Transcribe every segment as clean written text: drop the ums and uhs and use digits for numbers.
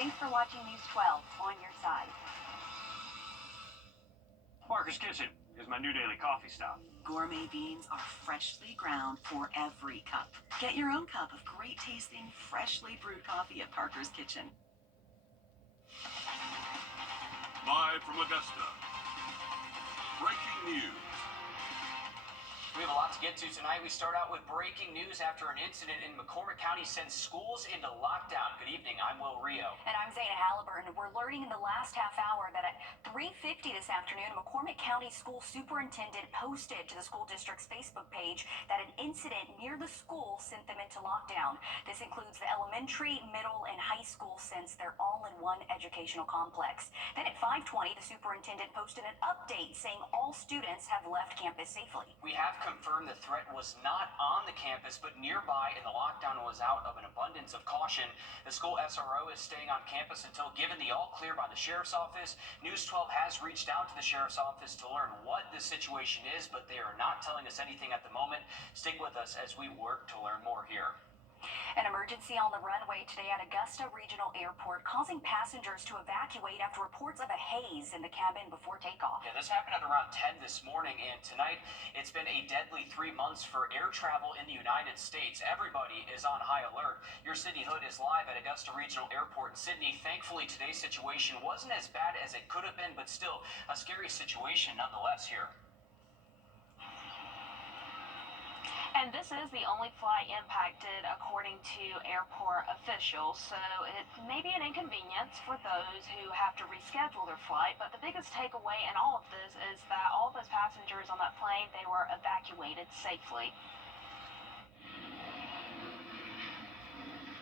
Thanks for watching News 12 on your side. Parker's Kitchen is my new daily coffee stop. Gourmet beans are freshly ground for every cup. Get your own cup of great tasting, freshly brewed coffee at Parker's Kitchen. Live from Augusta. Breaking news. We have a lot to get to tonight. We start out with breaking news after an incident in McCormick County sends schools into lockdown. Good evening, I'm Wrdw. And I'm Zayna Halliburton. We're learning in the last half hour that at 3:50 this afternoon, McCormick County school superintendent posted to the school district's Facebook page that an incident near the school sent them into lockdown. This includes the elementary, middle, and high school since they're all in one educational complex. Then at 5:20, the superintendent posted an update saying all students have left campus safely. We have confirmed the threat was not on the campus but nearby, and the lockdown was out of an abundance of caution. The school SRO is staying on campus until given the all clear by the sheriff's office. News 12 has reached out to the sheriff's office to learn what the situation is, but they are not telling us anything at the moment. Stick with us as we work to learn more here. An emergency on the runway today at Augusta Regional Airport, causing passengers to evacuate after reports of a haze in the cabin before takeoff. Yeah, this happened at around 10 this morning, and tonight it's been a deadly 3 months for air travel in the United States. Everybody is on high alert. Your Sydney Hood is live at Augusta Regional Airport in Sydney. Thankfully, today's situation wasn't as bad as it could have been, but still a scary situation nonetheless here. And this is the only flight impacted, according to airport officials. So it may be an inconvenience for those who have to reschedule their flight. But the biggest takeaway in all of this is that all those passengers on that plane, they were evacuated safely.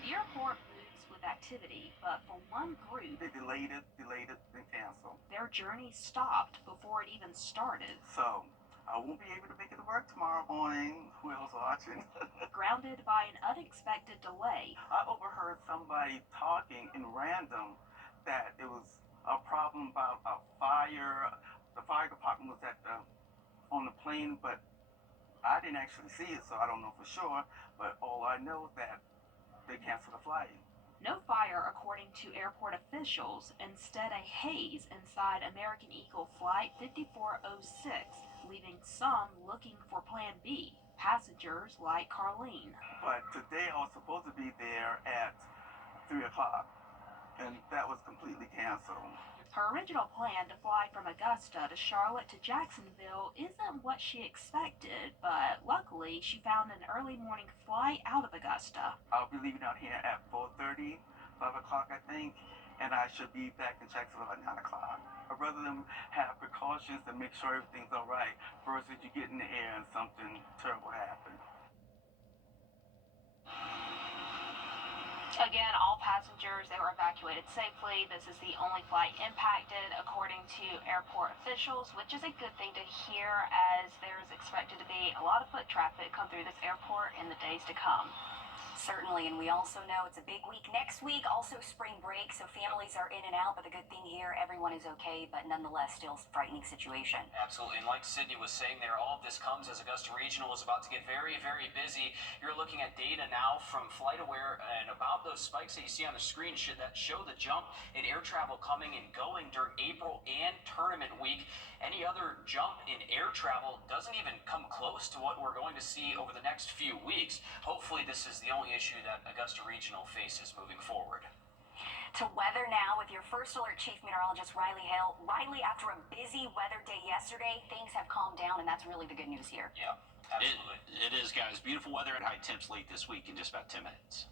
The airport moves with activity, but for one group, they delayed it, then canceled. Their journey stopped before it even started. So I won't be able to make it to work tomorrow morning. Who else watching? Grounded by an unexpected delay. I overheard somebody talking in random that it was a problem about a fire. The fire department was on the plane, but I didn't actually see it, so I don't know for sure. But all I know is that they canceled the flight. No fire, according to airport officials. Instead, a haze inside American Eagle Flight 5406, leaving some looking for Plan B, passengers like Carlene. But today I was supposed to be there at 3 o'clock, and that was completely canceled. Her original plan to fly from Augusta to Charlotte to Jacksonville isn't what she expected, but luckily she found an early morning flight out of Augusta. I'll be leaving out here at 4:30, 5 o'clock I think, and I should be back in Jacksonville at 9 o'clock. I'd rather them have precautions to make sure everything's all right versus you get in the air and something terrible happens. Again, all passengers, they were evacuated safely. This is the only flight impacted, according to airport officials, which is a good thing to hear, as there's expected to be a lot of foot traffic come through this airport in the days to come. Certainly, and we also know it's a big week next week, also spring break, so families are in and out, but the good thing here, everyone is okay, but nonetheless, still a frightening situation. Absolutely, and like Sydney was saying there, all of this comes as Augusta Regional is about to get very, very busy. You're looking at data now from FlightAware and about those spikes that you see on the screen that show the jump in air travel coming and going during April and tournament week. Any other jump in air travel doesn't even come close to what we're going to see over the next few weeks. Hopefully this is the only issue that Augusta Regional faces moving forward. To weather now with your First Alert Chief Meteorologist, Riley Hale. Riley, after a busy weather day yesterday, things have calmed down, and that's really the good news here. Yeah, absolutely. It is, guys. Beautiful weather and high temps late this week in just about 10 minutes.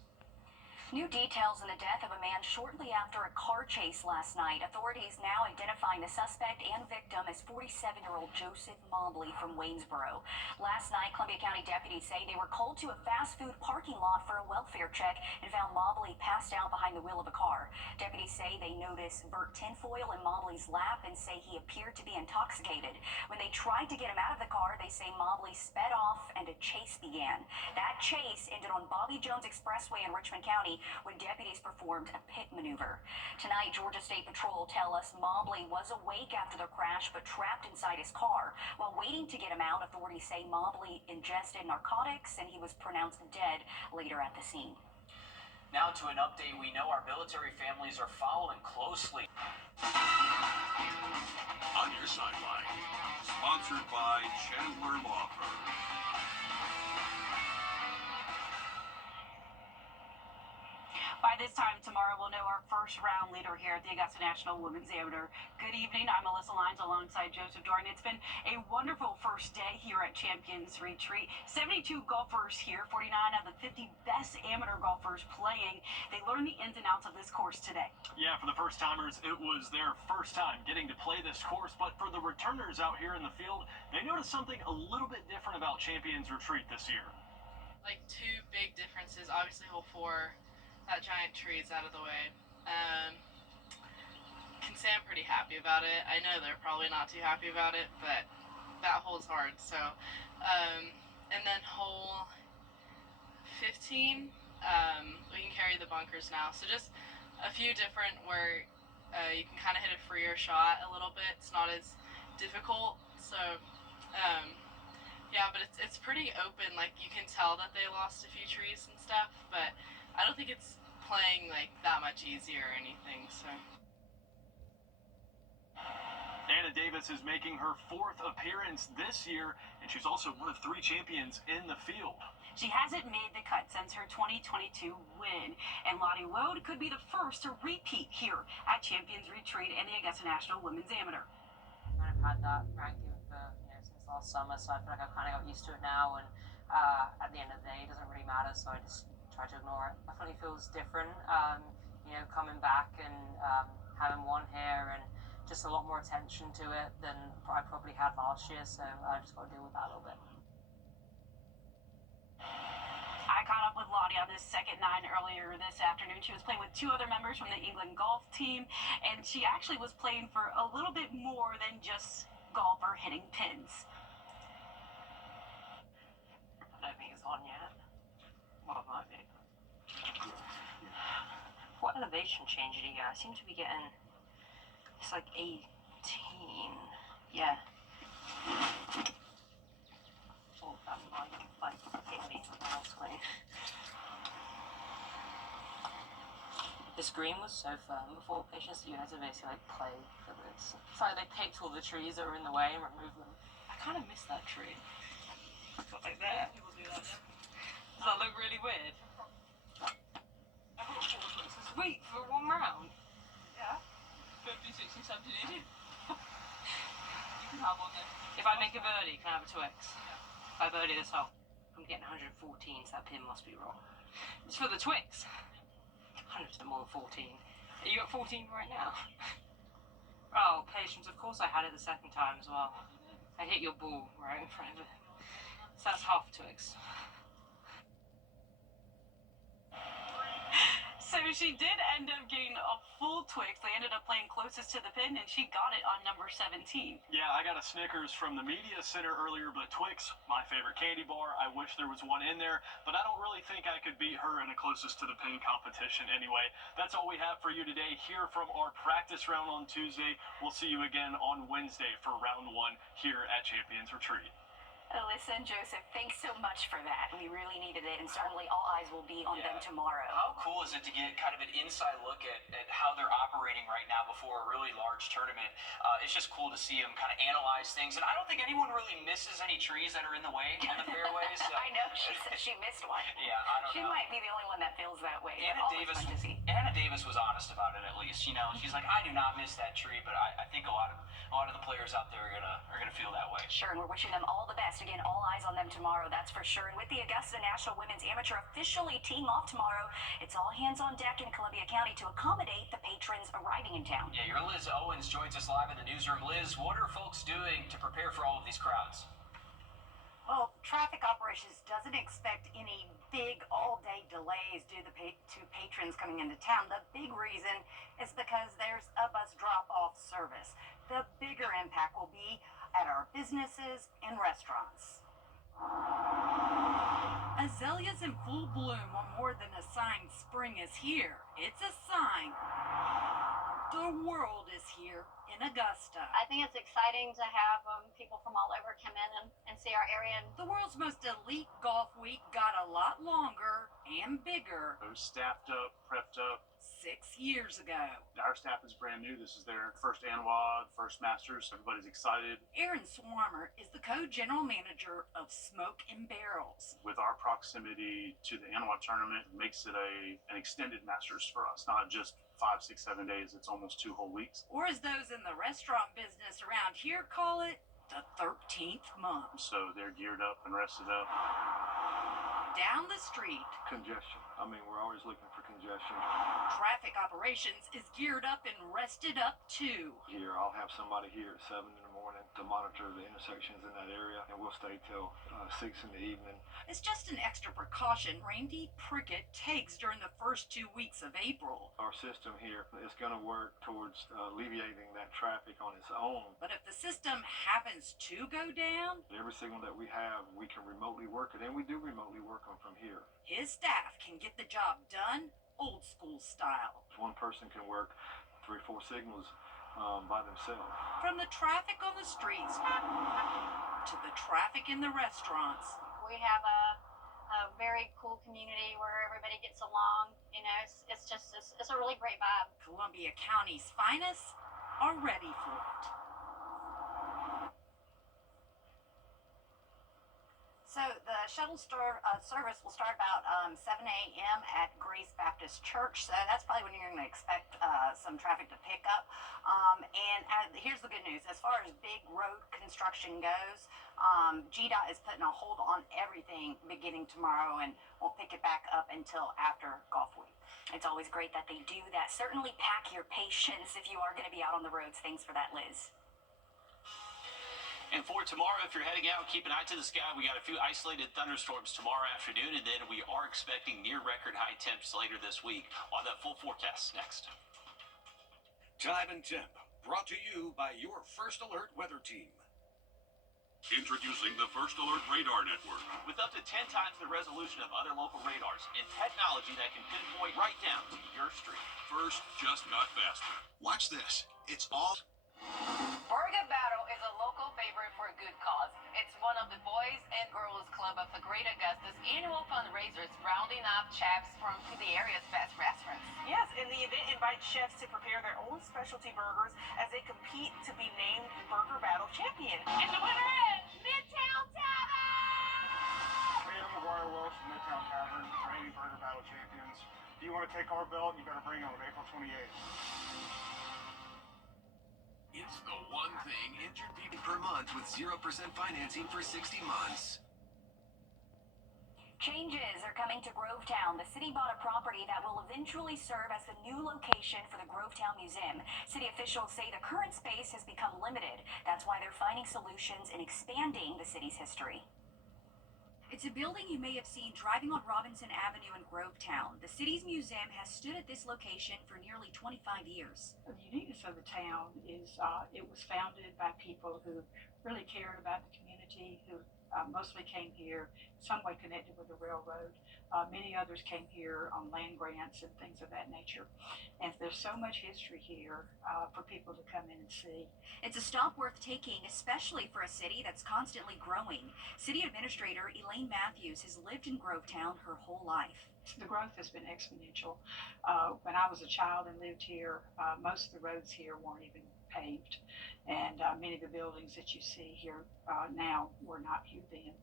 New details in the death of a man shortly after a car chase last night. Authorities now identifying the suspect and victim as 47-year-old Joseph Mobley from Waynesboro. Last night, Columbia County deputies say they were called to a fast food parking lot for a welfare check and found Mobley passed out behind the wheel of a car. Deputies say they noticed burnt tinfoil in Mobley's lap and say he appeared to be intoxicated. When they tried to get him out of the car, they say Mobley sped off and a chase began. That chase ended on Bobby Jones Expressway in Richmond County when deputies performed a pit maneuver. Tonight, Georgia State Patrol tell us Mobley was awake after the crash but trapped inside his car. While waiting to get him out, authorities say Mobley ingested narcotics and he was pronounced dead later at the scene. Now to an update we know our military families are following closely. On your sideline, sponsored by Chandler Law Firm. By this time tomorrow, we'll know our first round leader here at the Augusta National Women's Amateur. Good evening. I'm Melissa Lyons alongside Joseph Jordan. It's been a wonderful first day here at Champions Retreat. 72 golfers here, 49 of the 50 best amateur golfers playing. They learned the ins and outs of this course today. Yeah, for the first timers, it was their first time getting to play this course, but for the returners out here in the field, they noticed something a little bit different about Champions Retreat this year. Like two big differences. Obviously, hole 4. That giant tree is out of the way. Can say I'm pretty happy about it. I know they're probably not too happy about it, but that hole's hard. So, and then hole 15, we can carry the bunkers now. So just a few different where you can kind of hit a freer shot a little bit. It's not as difficult. So, yeah, but it's pretty open. Like you can tell that they lost a few trees and stuff, but I don't think it's playing like that much easier or anything, so. Anna Davis is making her 4th appearance this year, and she's also one of 3 champions in the field. She hasn't made the cut since her 2022 win, and Lottie Woad could be the first to repeat here at Champions Retreat and the Augusta National Women's Amateur. I've had that ranking for since last summer, so I feel like I've kind of got used to it now, and at the end of the day, it doesn't really matter, so I just try to ignore it. Definitely feels different, coming back and having won here, and just a lot more attention to it than I probably had last year, so I just got to deal with that a little bit. I caught up with Lottie on this second 9 earlier this afternoon. She was playing with 2 other members from the England golf team, and she actually was playing for a little bit more than just golf or hitting pins. I don't think it's on yet. Well, it might be. What elevation change did you get? I seem to be getting, it's like 18. Yeah. Oh, that might hit me on the swing. This green was so firm before patients that you had to basically play for this. It's like they picked all the trees that were in the way and removed them. I kind of miss that tree. Like that. People do that now. Does that look really weird? Wait, for 1 round? Yeah. 50, 60, 70, 80. You can have one then. If I make a birdie, can I have a 2x? If I birdie this hole, I'm getting 114, so that pin must be wrong. It's for the Twix. 100% more than 14. Are you at 14 right now? Oh, patience. Of course I had it the second time as well. I hit your ball right in front of it. So that's half a Twix. So she did end up getting a full Twix. They ended up playing closest to the pin, and she got it on number 17. Yeah, I got a Snickers from the media center earlier, but Twix, my favorite candy bar. I wish there was one in there, but I don't really think I could beat her in a closest to the pin competition anyway. That's all we have for you today here from our practice round on Tuesday. We'll see you again on Wednesday for round 1 here at Champions Retreat. Alyssa and Joseph, thanks so much for that. We really needed it, and certainly all eyes will be on them tomorrow. How cool is it to get kind of an inside look at how they're operating right now before a really large tournament? It's just cool to see them kind of analyze things, and I don't think anyone really misses any trees that are in the way on the fairways. So. I know, she said she missed one. Yeah, I don't she know. might be the only one that feels that way. Anna Davis was honest about it, at least. She's like, I do not miss that tree, but I think a lot of the players out there are gonna feel that way. Sure, and we're wishing them all the best. Again, all eyes on them tomorrow, that's for sure. And with the Augusta National Women's Amateur officially teeing off tomorrow, it's all hands on deck in Columbia County to accommodate the patrons arriving in town. Yeah, your Liz Owens joins us live in the newsroom. Liz, what are folks doing to prepare for all of these crowds? Well, traffic operations doesn't expect any big all-day delays due to patrons coming into town. The big reason is because there's a bus drop-off service. The bigger impact will be at our businesses and restaurants. Azaleas in full bloom are more than a sign spring is here. It's a sign. The world is here in Augusta. I think it's exciting to have people from all over come in and see our area. The world's most elite golf week got a lot longer and bigger. It was staffed up, prepped up. 6 years ago. Our staff is brand new. This is their first ANWAD, first Masters. Everybody's excited. Aaron Swarmer is the co-general manager of Smoke and Barrels. With our proximity to the ANWAD tournament, it makes it an extended Masters for us, not just 5, 6, 7 days. It's almost 2 whole weeks. Or as those in the restaurant business around here call it, the 13th month. So they're geared up and rested up. Down the street. Congestion. I mean, we're always looking for congestion. Traffic operations is geared up and rested up too. Here, I'll have somebody here at 7 in the morning to monitor the intersections in that area, and we'll stay till 6 in the evening. It's just an extra precaution Randy Prickett takes during the first 2 weeks of April. Our system here is going to work towards alleviating that traffic on its own. But if the system happens to go down, every signal that we have, we can remotely work it, and we do remotely work them from here. His staff can get the job done old school style. One person can work 3 or 4 signals by themselves. From the traffic on the streets to the traffic in the restaurants. We have a very cool community where everybody gets along. You know, it's a really great vibe. Columbia County's finest are ready for it. So the shuttle service will start about 7 a.m. at Grace Baptist Church. So that's probably when you're going to expect some traffic to pick up. Here's the good news. As far as big road construction goes, GDOT is putting a hold on everything beginning tomorrow and won't pick it back up until after golf week. It's always great that they do that. Certainly pack your patience if you are going to be out on the roads. Thanks for that, Liz. And for tomorrow, if you're heading out, keep an eye to the sky. We got a few isolated thunderstorms tomorrow afternoon, and then we are expecting near record high temps later this week. On that full forecast next. Time and temp, brought to you by your First Alert weather team. Introducing the First Alert Radar Network. With up to 10 times the resolution of other local radars and technology that can pinpoint right down to your street. First just got faster. Watch this. It's all... Wrdw is a local favorite for a good cause. It's one of the Boys and Girls Club of the Great Augusta's annual fundraisers, rounding up chefs from the area's best restaurants. Yes, and the event invites chefs to prepare their own specialty burgers as they compete to be named Burger Battle Champion. And the winner is Midtown Tavern! Hey, I'm McGuire Welsh from Midtown Tavern, reigning Burger Battle Champions. If you want to take our belt, you better bring it on April 28th. It's the one thing injured people per month with 0% financing for 60 months. Changes are coming to Grovetown. The city bought a property that will eventually serve as the new location for the Grovetown Museum. City officials say the current space has become limited. That's why they're finding solutions in expanding the city's history. It's a building you may have seen driving on Robinson Avenue in Grovetown. The city's museum has stood at this location for nearly 25 years. The uniqueness of the town is it was founded by people who really cared about the community, who mostly came here some way connected with the railroad. Many others came here on land grants and things of that nature. And there's so much history here for people to come in and see. It's a stop worth taking, especially for a city that's constantly growing. City Administrator Elaine Matthews has lived in Grovetown her whole life. The growth has been exponential. When I was a child and lived here, most of the roads here weren't even paved. And many of the buildings that you see here now were not here then.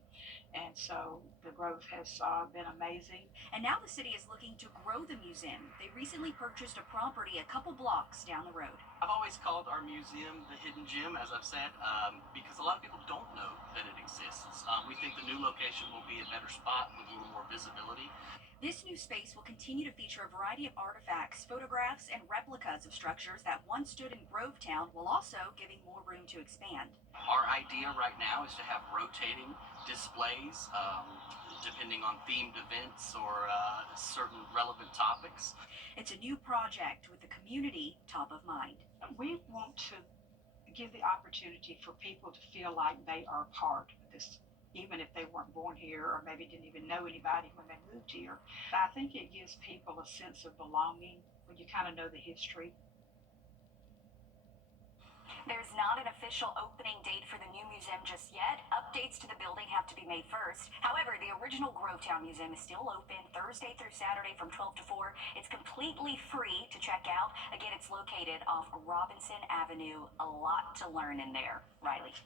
And so the growth has been amazing. And now the city is looking to grow the museum. They recently purchased a property a couple blocks down the road. I've always called our museum the hidden gem, as I've said, because a lot of people don't know that it exists. We think the new location will be a better spot with a little more visibility. This new space will continue to feature a variety of artifacts, photographs, and replicas of structures that once stood in Grovetown, while also giving more room to expand. Our idea right now is to have rotating displays, depending on themed events or certain relevant topics. It's a new project with the community top of mind. We want to give the opportunity for people to feel like they are part of this, even if they weren't born here or maybe didn't even know anybody when they moved here. But I think it gives people a sense of belonging when you kind of know the history There's not an official opening date for the new museum just yet. Updates to the building have to be made first. However, the original Grovetown Museum is still open Thursday through Saturday from 12 to 4. It's completely free to check out. Again, it's located off Robinson Avenue. A lot to learn in there. Riley.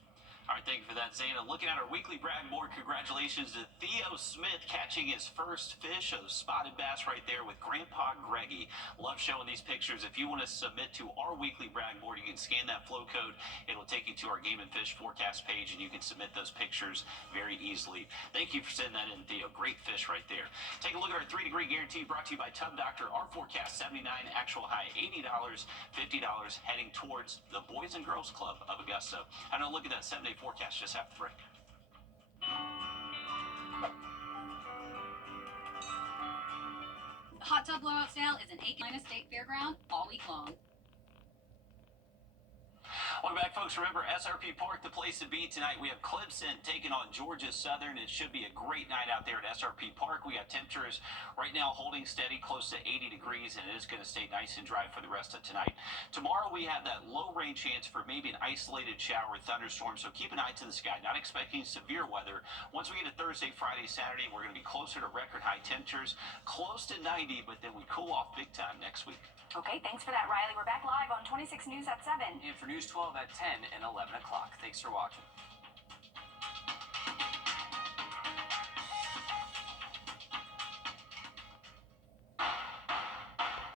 All right, thank you for that, Zana. Looking at our weekly brag board, congratulations to Theo Smith catching his first fish, a spotted bass right there with Grandpa Greggy. Love showing these pictures. If you want to submit to our weekly brag board, you can scan that flow code. It'll take you to our Game and Fish forecast page, and you can submit those pictures very easily. Thank you for sending that in, Theo. Great fish right there. Take a look at our 3-degree guarantee brought to you by Tub Doctor. Our forecast, 79, actual high $80, $50, heading towards the Boys and Girls Club of Augusta. I know, look at that 7-day forecast just after the break. The hot tub blowout sale is in Carolina State Fairground all week long. Welcome back, folks. Remember, SRP Park, the place to be tonight. We have Clemson taking on Georgia Southern. It should be a great night out there at SRP Park. We got temperatures right now holding steady close to 80 degrees, and it is going to stay nice and dry for the rest of tonight. Tomorrow, we have that low rain chance for maybe an isolated shower or thunderstorm, so keep an eye to the sky. Not expecting severe weather. Once we get to Thursday, Friday, Saturday, we're going to be closer to record high temperatures, close to 90, but then we cool off big time next week. Okay, thanks for that, Riley. We're back live on 26 News at 7. And for News 12 at 10 and 11 o'clock. Thanks for watching.